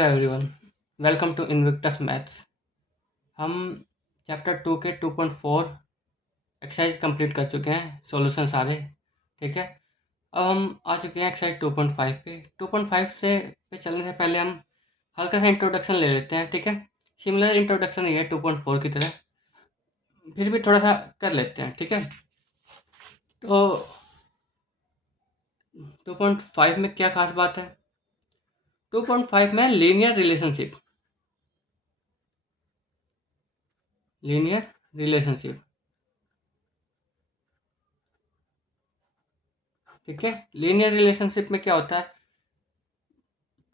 Hello everyone, welcome to Invictus maths. हम chapter 2 के 2.4 exercise complete कर चुके हैं, सॉल्यूशन सारे। ठीक है, अब हम आ चुके हैं एक्सरसाइज 2.5 पे। 2.5 से पे चलने से पहले हम हल्का सा इंट्रोडक्शन ले लेते हैं। ठीक है, सिमिलर इंट्रोडक्शन ही है 2.4 की तरह, फिर भी थोड़ा सा कर लेते हैं। ठीक है, तो 2.5 में क्या खास बात है? 2.5 में लीनियर रिलेशनशिप। ठीक है, लीनियर रिलेशनशिप में क्या होता है?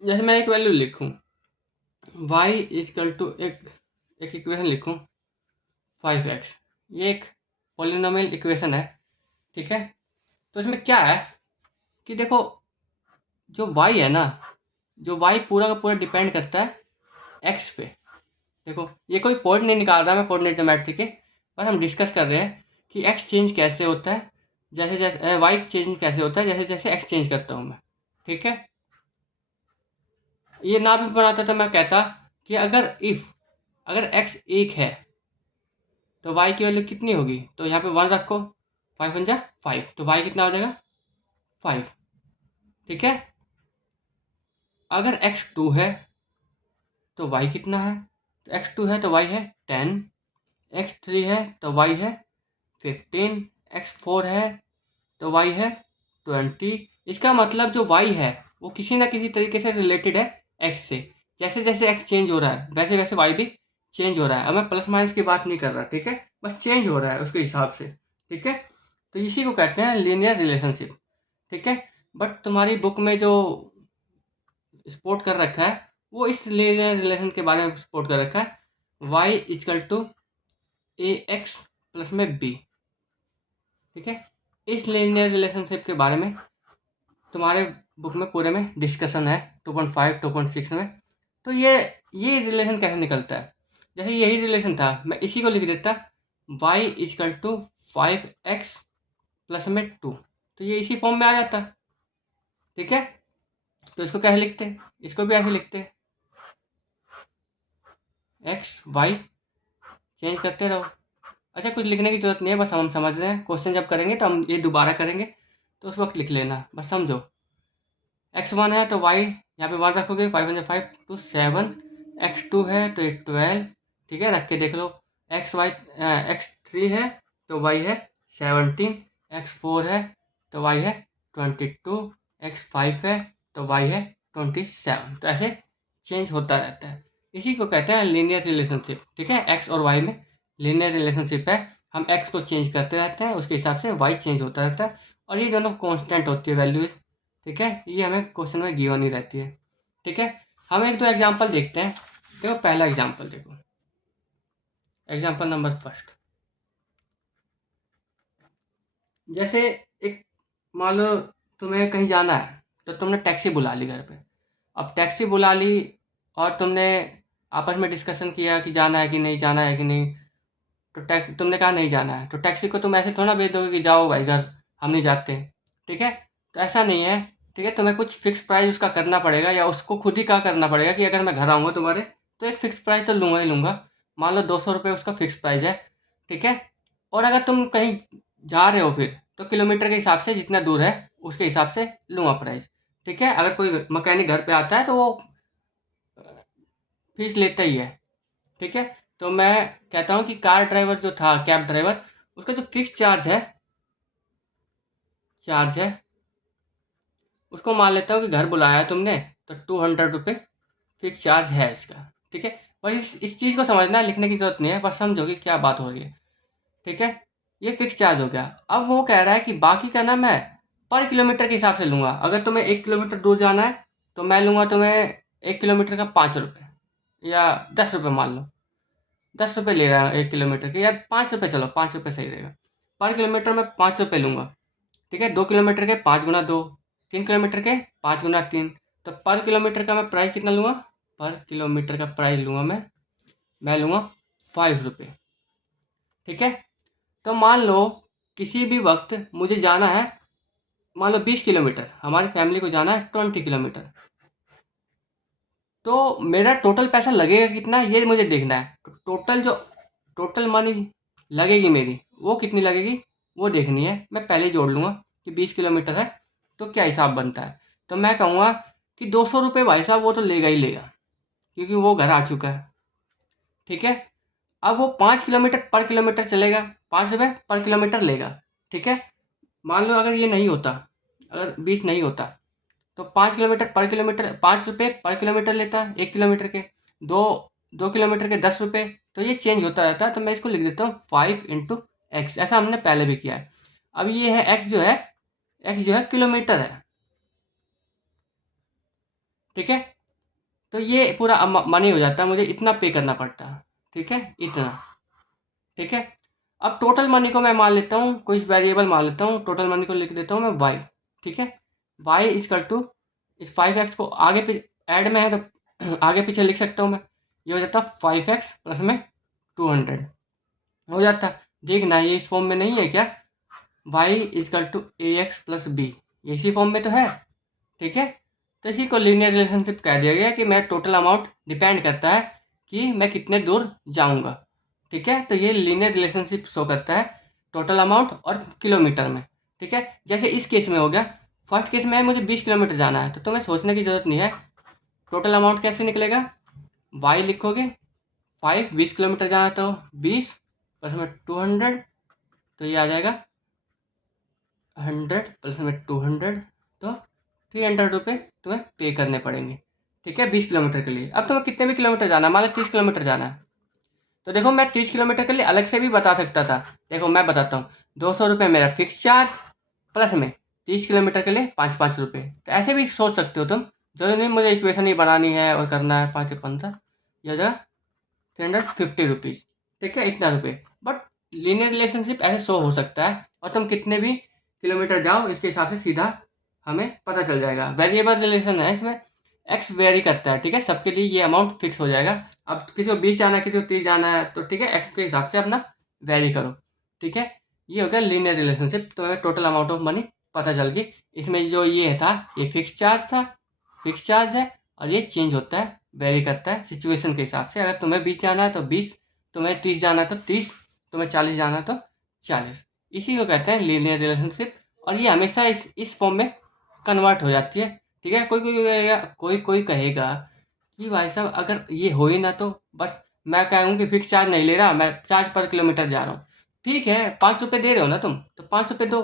जैसे मैं एक वैल्यू लिखूं y इजकल टू एक इक्वेशन लिखूं 5x, ये एक पॉलिनोमियल इक्वेशन है। ठीक है, तो इसमें क्या है कि देखो, जो y है ना, जो y पूरा का पूरा डिपेंड करता है x पे। देखो, ये कोई पॉइंट नहीं निकाल रहा मैं कोऑर्डिनेट ज्योमेट्री के, पर हम डिस्कस कर रहे हैं कि x चेंज कैसे होता है, जैसे जैसे y चेंज कैसे होता है जैसे जैसे x चेंज करता हूँ मैं। ठीक है, ये ना भी बनाता तो मैं कहता कि अगर x एक है तो y की वैल्यू कितनी होगी, तो यहाँ पे 1 रखो, 5 बन जा 5, तो y कितना हो जाएगा 5। ठीक है, अगर x2 है तो y कितना है, तो x2 है तो y है 10, x3 है तो y है 15, x4 है तो y है 20। इसका मतलब जो y है वो किसी ना किसी तरीके से रिलेटेड है x से। जैसे जैसे x चेंज हो रहा है वैसे वैसे y भी चेंज हो रहा है। अब मैं प्लस माइनस की बात नहीं कर रहा, ठीक है, बस चेंज हो रहा है उसके हिसाब से। ठीक है, तो इसी को कहते हैं लीनियर रिलेशनशिप। ठीक है, बट तुम्हारी बुक में जो सपोर्ट कर रखा है वो इस लीनियर रिलेशन के बारे में सपोर्ट कर रखा है, y is equal to a x plus में बी। ठीक है, इस लीनियर रिलेशनशिप के बारे में तुम्हारे बुक में पूरे में डिस्कशन है 2.5 2.6 में। तो ये रिलेशन कैसे निकलता है? जैसे यही रिलेशन था, मैं इसी को लिख देता y is equal to 5x plus में 2, तो ये इसी फॉर्म में आ जाता। ठीक है, तो इसको कैसे लिखते हैं? इसको भी ऐसे लिखते हैं, एक्स वाई चेंज करते रहो। अच्छा, कुछ लिखने की जरूरत नहीं है, बस हम समझ रहे हैं। क्वेश्चन जब करेंगे तो हम ये दोबारा करेंगे, तो उस वक्त लिख लेना, बस समझो। x1 है तो y यहाँ पे 1 रखोगे, 5 टू 7, x2 है तो ये 12। ठीक है, रख के देख लो। x3 है तो y है 17, x4 है तो y है 22, x5 है तो y है 27। तो ऐसे चेंज होता रहता है, इसी को कहते हैं लीनियर रिलेशनशिप। ठीक है, x और y में लीनियर रिलेशनशिप है। हम x को चेंज करते रहते हैं, उसके हिसाब से y चेंज होता रहता है, और ये दोनों कांस्टेंट होती है वैल्यूज। ठीक है, ये हमें क्वेश्चन में गिवन ही रहती है। ठीक है, हम एक दो एग्जांपल देखते हैं। देखो, पहला एग्जांपल देखो, एग्जांपल नंबर फर्स्ट। जैसे एक, मान लो तुम्हें कहीं जाना है, तो तुमने टैक्सी बुला ली घर पे। अब टैक्सी बुला ली और तुमने आपस में डिस्कशन किया कि जाना है कि नहीं, जाना है कि नहीं। तो तुमने कहा नहीं जाना है, तो टैक्सी को तुम ऐसे थोड़ा भेज दोगे कि जाओ भाई घर, हम नहीं जाते। ठीक है, तो ऐसा नहीं है। ठीक है, तुम्हें कुछ फिक्स प्राइस उसका करना पड़ेगा, या उसको खुद ही क्या करना पड़ेगा कि अगर मैं घर आऊँगा तुम्हारे, तो एक फिक्स प्राइस तो लूँगा ही लूँगा। मान लो 200 रुपये उसका फिक्स प्राइस है। ठीक है, और अगर तुम कहीं जा रहे हो फिर, तो किलोमीटर के हिसाब से जितना दूर है उसके हिसाब से लूँगा प्राइस। ठीक है, अगर कोई मैकेनिक घर पे आता है तो वो फीस लेता ही है। ठीक है, तो मैं कहता हूँ कि कार ड्राइवर जो था, कैब ड्राइवर, उसका जो फिक्स चार्ज है उसको मान लेता हूँ कि घर बुलाया है तुमने, तो 200 रुपये फिक्स चार्ज है इसका। ठीक है, और इस चीज़ को समझना है, लिखने की जरूरत नहीं है, बस समझो कि क्या बात हो रही है। ठीक है, ये फिक्स चार्ज हो गया। अब वो कह रहा है कि बाकी का ना मैं पर किलोमीटर के हिसाब से लूँगा। अगर तुम्हें 1 किलोमीटर दूर जाना है तो मैं लूँगा तुम्हें 1 किलोमीटर का 5 रुपये, या 10 रुपये मान लो। 10 रुपये ले रहा है 1 किलोमीटर के, या 5 रुपये, चलो 5 रुपये सही रहेगा। पर किलोमीटर में 5 रुपये लूँगा। ठीक है, 2 किलोमीटर के 5 गुना 2, 3 किलोमीटर के 5 गुना 3, तो पर किलोमीटर का मैं प्राइस कितना लूँगा? पर किलोमीटर का प्राइस लूँगा मैं लूँगा 5 रुपये। ठीक है, तो मान लो किसी भी वक्त मुझे जाना है, मान लो 20 किलोमीटर, हमारी फैमिली को जाना है 20 किलोमीटर। तो मेरा टोटल पैसा लगेगा कितना ये मुझे देखना है। टोटल मनी लगेगी मेरी वो कितनी लगेगी वो देखनी है। मैं पहले ही जोड़ लूँगा कि 20 किलोमीटर है तो क्या हिसाब बनता है। तो मैं कहूँगा कि 200 रुपये भाई साहब वो तो लेगा ही लेगा, क्योंकि वो घर आ चुका है। ठीक है, अब वो 5 किलोमीटर पर किलोमीटर चलेगा, 5 रुपये पर किलोमीटर लेगा। ठीक है, मान लो अगर ये नहीं होता, अगर 20 नहीं होता तो 5 किलोमीटर पर किलोमीटर 5 रुपये पर किलोमीटर लेता, 1 किलोमीटर के। 2 किलोमीटर के 10 रुपये। तो ये चेंज होता रहता है। तो मैं इसको लिख देता हूँ 5 × x। ऐसा हमने पहले भी किया है। अब ये है x जो है किलोमीटर है। ठीक है, तो ये पूरा मनी हो जाता है, मुझे इतना पे करना पड़ता है। ठीक है, इतना। ठीक है, अब टोटल मनी को मैं मान लेता हूँ, कुछ वेरिएबल मान लेता हूँ। टोटल मनी को लिख देता हूँ मैं y। ठीक है, y इजकल टू इस 5x को आगे ऐड में है तो आगे पीछे लिख सकता हूँ मैं। ये हो जाता 5x प्लस में 200 हो जाता। देखना ये इस फॉर्म में नहीं है क्या, y is equal to ax plus b, इसी फॉर्म में तो है। ठीक है, तो इसी को लीनियर रिलेशनशिप कह दिया गया कि मैं टोटल अमाउंट डिपेंड करता है कि मैं कितने दूर जाऊंगा। ठीक है, तो ये लीनियर रिलेशनशिप शो करता है टोटल अमाउंट और किलोमीटर में। ठीक है, जैसे इस केस में हो गया, फर्स्ट केस में है मुझे 20 किलोमीटर जाना है, तो तुम्हें सोचने की ज़रूरत नहीं है। टोटल अमाउंट कैसे निकलेगा, y लिखोगे 20 किलोमीटर जाना तो 20 प्लस में 200, तो ये आ जाएगा 100 प्लस में 200, तो 300 रुपये तुम्हें पे करने पड़ेंगे। ठीक है, 20 किलोमीटर के लिए। अब तुम्हें कितने भी किलोमीटर जाना है, मान लो 30 किलोमीटर जाना है, तो देखो मैं 30 किलोमीटर के लिए अलग से भी बता सकता था। देखो मैं बताता हूँ, 200 रुपये मेरा फिक्स चार्ज प्लस में 30 किलोमीटर के लिए 5-5 रुपये। तो ऐसे भी सोच सकते हो तुम, जरूरी नहीं मुझे इक्वेशन ही बनानी है और करना है 5-15 या 350 रुपीज़। ठीक है, इतना रुपये। बट लीनियर रिलेशनशिप ऐसे शो हो सकता है, और तुम कितने भी किलोमीटर जाओ इसके हिसाब से सीधा हमें पता चल जाएगा। वेरिएबल रिलेशन है, इसमें एक्स वेरी करता है। ठीक है, सबके लिए ये अमाउंट फिक्स हो जाएगा। अब किसी को 20 जाना है, किसी को 30 जाना है, तो ठीक है एक्स के हिसाब से अपना वेरी करो। ठीक है, ये हो गया लीनियर रिलेशनशिप। तो हमें टोटल अमाउंट ऑफ मनी पता चल गई। इसमें जो ये था ये फिक्स चार्ज था, फिक्स चार्ज है, और ये चेंज होता है, वेरी करता है सिचुएशन के हिसाब से। अगर तुम्हें 20 जाना है तो 20, तुम्हें 30 जाना है तो 30, तुम्हें 40 जाना है तो 40। इसी को कहते हैं लीनियर रिलेशनशिप, और ये हमेशा इस फॉर्म में कन्वर्ट हो जाती है। ठीक है, कोई कहेगा कि भाई साहब अगर ये हो ही ना तो बस मैं कहूँ कि फिक्स चार्ज नहीं ले रहा, मैं चार्ज पर किलोमीटर जा रहा हूँ। ठीक है, 5 रुपये दे रहे हो ना तुम, तो 5 रुपये दो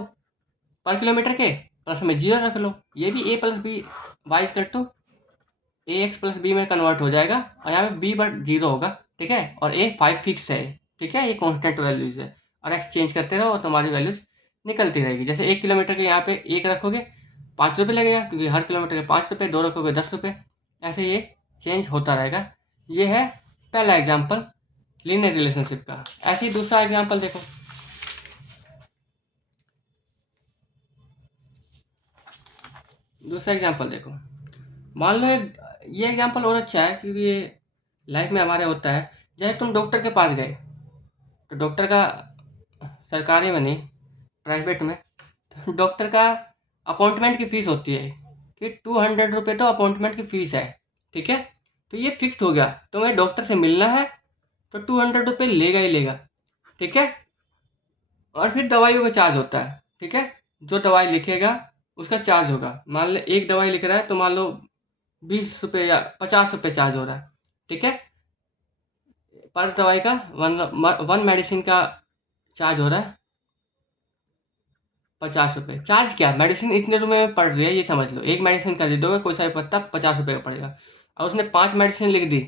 पर किलोमीटर के, प्लस में जीरो रख लो। ये भी a प्लस बी वाई कर to a x plus b में कन्वर्ट हो जाएगा, और यहाँ पे बी बट जीरो होगा। ठीक है, और a 5 फिक्स है। ठीक है, ये कॉन्स्टेंट वैल्यूज है, और एक्स चेंज करते रहो और तुम्हारी वैल्यूज निकलती रहेगी। जैसे 1 किलोमीटर के यहाँ पे 1 रखोगे 5 रुपये लगेगा, क्योंकि हर किलोमीटर के 5 रुपये, 2 रखोगे 10 रुपये, ऐसे ये चेंज होता रहेगा। ये है पहला एग्जाम्पल लीनियर रिलेशनशिप का। ऐसे ही दूसरा एग्जाम्पल देखो, मान लो ये एग्जाम्पल और अच्छा है, क्योंकि ये लाइफ में हमारे होता है। जैसे तुम डॉक्टर के पास गए, तो डॉक्टर का सरकारी में नहीं प्राइवेट में, तो डॉक्टर का अपॉइंटमेंट की फ़ीस होती है कि 200 रुपये तो अपॉइंटमेंट की फ़ीस है। ठीक है, तो ये फिक्स हो गया, तुम्हें डॉक्टर से मिलना है तो 200 रुपये लेगा ही लेगा। ठीक है, और फिर दवाइयों का चार्ज होता है। ठीक है, जो दवाई लिखेगा उसका चार्ज होगा। मान लो एक दवाई लिख रहा है तो मान लो 20 रुपये या 50 रुपये चार्ज हो रहा है। ठीक है, पर दवाई का वन मेडिसिन का चार्ज हो रहा है 50 रुपये। चार्ज क्या, मेडिसिन इतने रुपये में पड़ रही है ये समझ लो। एक मेडिसिन खरीदोगे कोई सा भी पत्ता 50 रुपये का पड़ेगा, और उसने 5 मेडिसिन लिख दी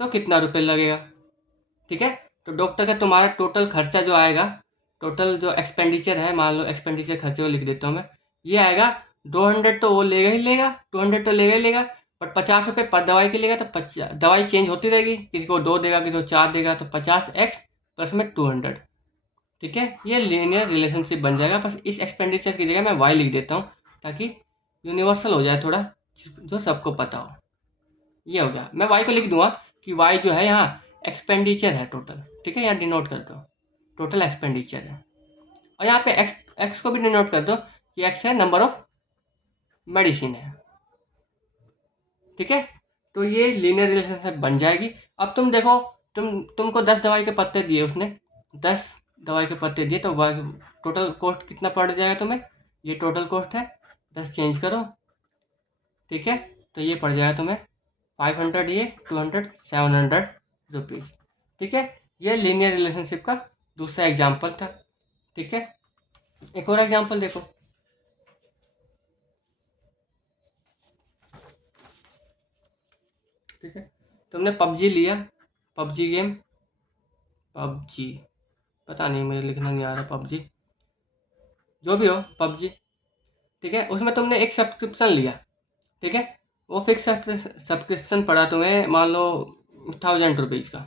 तो कितना रुपये लगेगा। ठीक है, तो डॉक्टर का तुम्हारा टोटल खर्चा जो आएगा, टोटल जो एक्सपेंडिचर है, मान लो एक्सपेंडिचर खर्चे को लिख देता हूँ मैं, ये आएगा 200 तो वो लेगा ही लेगा, 200 तो लेगा ही लेगा। बट 50 रुपये पर दवाई के लेगा, तो दवाई चेंज होती रहेगी, किसी को 2 देगा, किसी को 4 देगा, तो 50x प्लस में 200। ठीक है, ये लीनियर रिलेशनशिप बन जाएगा। बस इस एक्सपेंडिचर की जगह मैं y लिख देता हूँ, ताकि यूनिवर्सल हो जाए थोड़ा, जो सबको पता हो। ये हो गया, मैं y को लिख दूंगा कि y जो है यहाँ एक्सपेंडिचर है टोटल। ठीक है, यहाँ डिनोट कर दो टोटल एक्सपेंडिचर है, और यहाँ पे x को भी डिनोट कर दो कि x है नंबर ऑफ मेडिसिन है। ठीक है, तो ये लीनियर रिलेशनशिप बन जाएगी। अब तुम देखो, तुमको 10 दवाई के पत्ते दिए उसने, 10 दवाई के पत्ते दिए, तो टोटल कॉस्ट कितना पड़ जाएगा तुम्हें? ये टोटल कॉस्ट है, 10 चेंज करो, ठीक है, तो ये पड़ जाएगा तुम्हें 500, ये 200, 700 रुपीज़, ठीक है। ये लीनियर रिलेशनशिप का दूसरा एग्जाम्पल था, ठीक है। एक और एग्जाम्पल देखो, ठीक है। तुमने पबजी लिया, पबजी गेम, पबजी, पता नहीं मुझे लिखना नहीं आ रहा, पबजी जो भी हो, पबजी, ठीक है। उसमें तुमने एक सब्सक्रिप्शन लिया, ठीक है। वो फिक्स सब्सक्रिप्शन पड़ा तुम्हें, मान लो 1000 रुपीज़ का,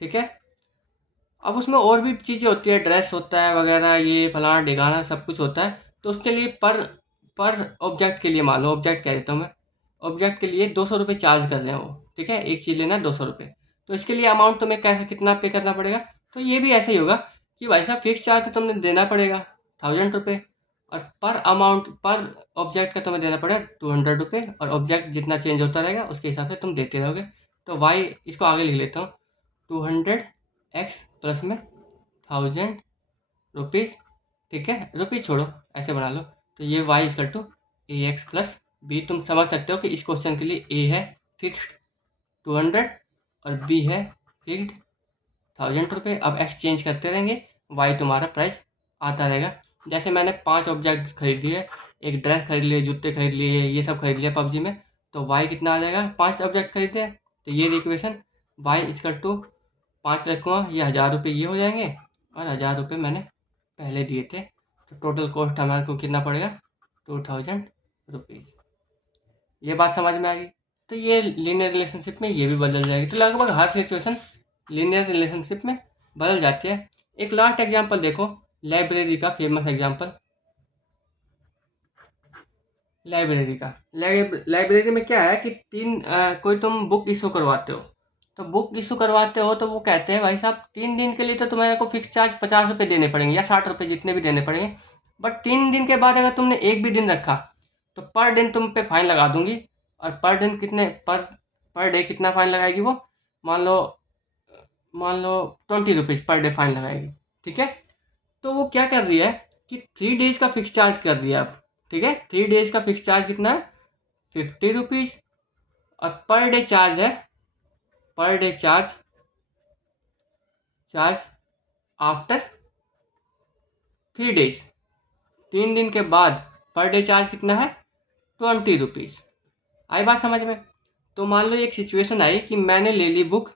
ठीक है। अब उसमें और भी चीज़ें होती है, ड्रेस होता है वगैरह, ये फलाना ढिकाना सब कुछ होता है। तो उसके लिए पर ऑब्जेक्ट के लिए, मान लो ऑब्जेक्ट कह देता हूँ मैं, ऑब्जेक्ट के लिए 200 रुपये चार्ज कर रहे हैं वो, ठीक है। एक चीज़ लेना 200 रुपये, तो इसके लिए अमाउंट तुम्हें कैसे, कितना पे करना पड़ेगा? तो ये भी ऐसा ही होगा कि भाई साहब फिक्स चार्ज तो तुमने देना पड़ेगा 1000 रुपये, और पर अमाउंट, पर ऑब्जेक्ट का तुम्हें देना पड़ेगा 200 रुपये, और ऑब्जेक्ट जितना चेंज होता रहेगा उसके हिसाब से तुम देते रहोगे। तो वाई, इसको आगे लिख लेता हूँ, 200x प्लस में 1000 रुपीज़, ठीक है, रुपीज़ छोड़ो, ऐसे बना लो। तो ये y equal to a x plus b. तुम समझ सकते हो कि इस क्वेश्चन के लिए a है फिक्स्ड 200 और b है फिक्स्ड 1000 रुपये। अब एक्सचेंज करते रहेंगे, y तुम्हारा प्राइस आता रहेगा। जैसे मैंने 5 ऑब्जेक्ट खरीद लिए, एक ड्रेस खरीद लिए, जूते खरीद लिए, ये सब खरीद लिया पबजी में, तो y कितना आ जाएगा? 5 ऑब्जेक्ट खरीदे, तो ये इक्वेशन y इक्वल टू 5 रखूँगा, ये 1000 रुपये ये हो जाएंगे, और 1000 रुपये मैंने पहले दिए थे, तो टोटल कॉस्ट हमारे को कितना पड़ेगा? 2000 रुपीज़। ये बात समझ में आ गई? तो ये लीनियर रिलेशनशिप में ये भी बदल जाएगी। तो लगभग हर सिचुएशन लीनियर रिलेशनशिप में बदल जाती है। एक लास्ट एग्जांपल देखो, लाइब्रेरी का फेमस एग्जांपल, लाइब्रेरी में क्या है कि कोई तुम बुक इशू करवाते हो, तो बुक इशू करवाते हो तो वो कहते हैं भाई साहब 3 दिन के लिए तो तुम्हारे को फिक्स चार्ज 50 रुपये देने पड़ेंगे या 60 रुपये, जितने भी देने पड़ेंगे। बट 3 दिन के बाद अगर तुमने एक भी दिन रखा तो पर दिन तुम पे फाइन लगा दूंगी। और पर दिन कितने, पर डे कितना फाइन लगाएगी वो? मान लो मान लो 20 रुपीज़ पर डे फाइन लगाएगी, ठीक है। तो वो क्या कर रही है कि 3 डेज का फिक्स चार्ज कर रही है अब, ठीक है। 3 डेज का फिक्स चार्ज कितना है? 50 रुपीज़। और पर डे चार्ज है, per day charge after 3 days, 3 दिन के बाद पर डे चार्ज कितना है? 20 रुपीज़। आई बात समझ में? तो मान लो एक सिचुएशन आई कि मैंने ले ली बुक,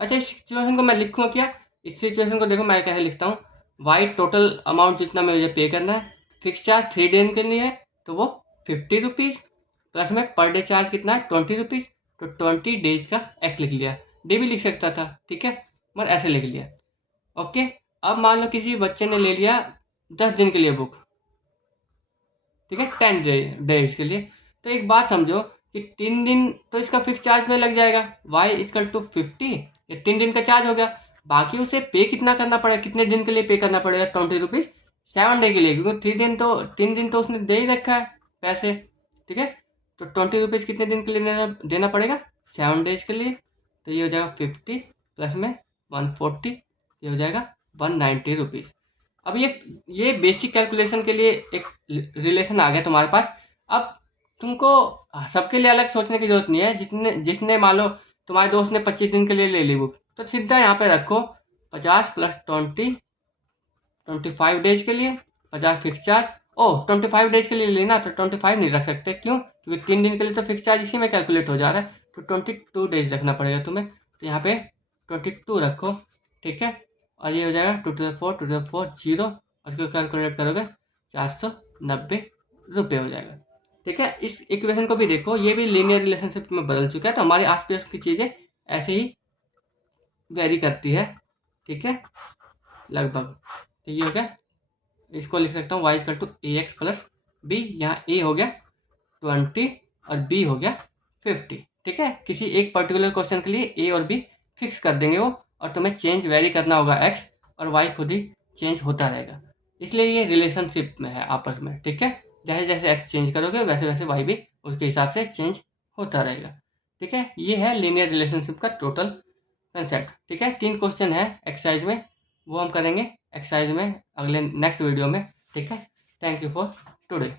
अच्छा इस सिचुएशन को मैं लिखूँगा क्या? इस सिचुएशन को देखो मैं कैसे लिखता हूँ, वाई टोटल अमाउंट जितना मुझे पे करना है, फिक्स चार्ज 3 दिन के लिए है तो वो 50 रुपीज़, प्लस में पर डे चार्ज कितना है? 20 रुपीज़। तो 20 डेज का एक्स लिख लिया, डी भी लिख सकता था, ठीक है, मगर ऐसे लिख लिया, ओके। अब मान लो किसी बच्चे ने ले लिया 10 दिन के लिए बुक, ठीक है, 10 डेज के लिए। तो एक बात समझो कि 3 दिन तो इसका फिक्स चार्ज में लग जाएगा, y इक्वल टू 50, ये 3 दिन का चार्ज हो गया। बाकी उसे पे कितना करना पड़ेगा, कितने दिन के लिए पे करना पड़ेगा? 20 रुपीज़ 7 डे के लिए, क्योंकि 3 दिन तो उसने दे ही रखा है पैसे, ठीक है। तो 20 रुपीज़ कितने दिन के लिए देना पड़ेगा? 7 डेज के लिए। तो ये हो जाएगा 50 प्लस में 140, ये हो जाएगा 190 रुपीज़। अब ये बेसिक कैलकुलेशन के लिए एक रिलेशन आ गया तुम्हारे पास। अब तुमको सबके लिए अलग सोचने की जरूरत नहीं है। जिसने मान लो तुम्हारे दोस्त ने 25 दिन के लिए ले ली बुक, तो सीधा यहाँ पे रखो 50 प्लस 25 डेज के लिए, 50 फिक्स चार्ज। 25 डेज के लिए लेना तो 25 नहीं रख सकते, क्यों? क्योंकि 3 दिन के लिए तो फिक्स चार्ज इसी में कैलकुलेट हो जा रहा है, तो 22 डेज रखना पड़ेगा तुम्हें। तो यहाँ पे 22 रखो, ठीक है। और ये हो जाएगा 2 to the 4 0, और इसको कैलकुलेट करोगे 490 रुपये हो जाएगा, ठीक है। इस इक्वेशन को भी देखो, ये भी लीनियर रिलेशनशिप में बदल चुका है। तो हमारे आसपास की चीज़ें ऐसे ही वेरी करती है, ठीक है, लगभग। तो ये हो गया, इसको लिख सकता हूँ y equal to a x plus b. यहाँ ए हो गया 20 और बी हो गया 50, ठीक है। किसी एक पर्टिकुलर क्वेश्चन के लिए ए और बी फिक्स कर देंगे वो, और तुम्हें चेंज वेरी करना होगा एक्स, और वाई खुद ही चेंज होता रहेगा। इसलिए ये रिलेशनशिप में है आपस में, ठीक है। जैसे जैसे एक्स चेंज करोगे वैसे वैसे वाई भी उसके हिसाब से चेंज होता रहेगा। ठीक है, ये है लीनियर रिलेशनशिप का टोटल कंसेप्ट। ठीक है, 3 क्वेश्चन है एक्सरसाइज में, वो हम करेंगे एक्सरसाइज में अगले नेक्स्ट वीडियो में। ठीक है, थैंक यू फॉर टुडे।